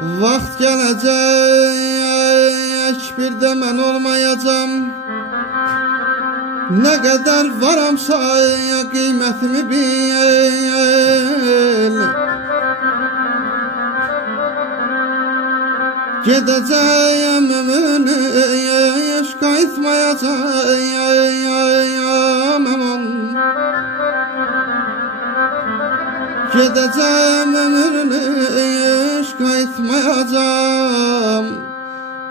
Vaxt gələcək, bir də mən olmayacam. Nə qədər varamsa qiymətimi bil. Gedəcəyəm ömrünü qayıtmayacağam aman. Gedəcəyəm ömrünü qayıtmayacağam.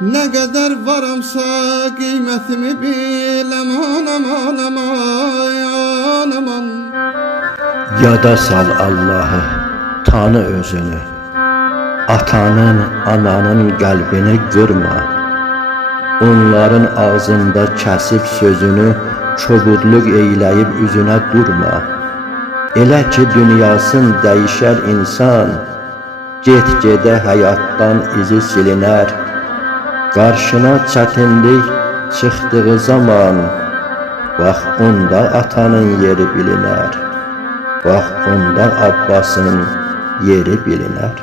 Ne kadar varamsa kıymetimi bil. Aman aman aman aman. Yada sal Allah'ı, tanı özünü. Atanın, ananın qəlbini qırma. Onların ağzında kəsib sözünü çobudluq eyləyib üzünə durma. Elə ki dünyasın dəyişər insan, get-gedə həyatdan izi silinər. Qarşına çətinlik çıxdığı zaman, bax onda atanın yeri bilinər. Bax onda Abbasın yeri bilinər.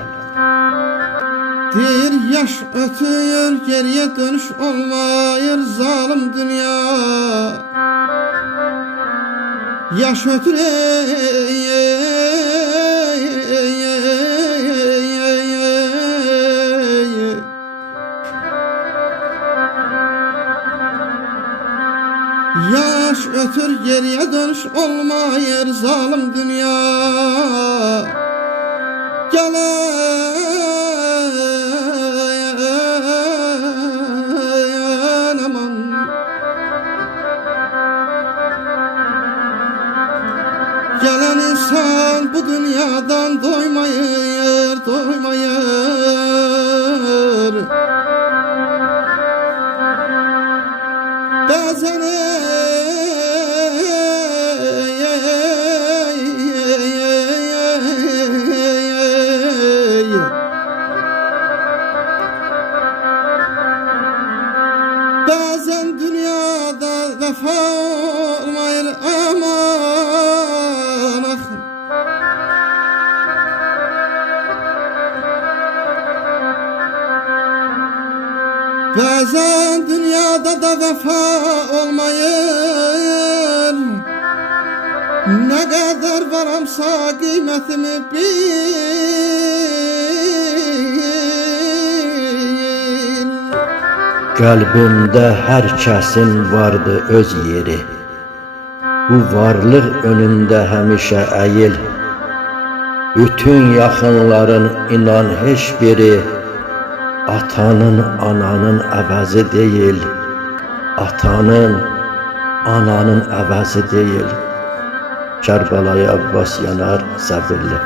Deyir yaş ötüyor, geriye dönüş olmayır zalim dünya. Yaş ötüyor, yaş ötür geriye dönüş olmayır zalim dünya. Gelen aman. Gelen insan bu dünyadan doymayır, doymayır. Bazen bazen dünyada vefa olmayır aman ah. Bazen dünyada da vefa olmayır. Ne kadar varamsa kıymetimi bil. Qəlbimdə hər kəsin vardı öz yeri. Bu varlıq önündə həmişə əyil. Bütün yaxınların inan heç biri atanın, ananın əvəzi deyil. Atanın, ananın əvəzi deyil. Kərbəlayı Abbas Yanar Səbirli.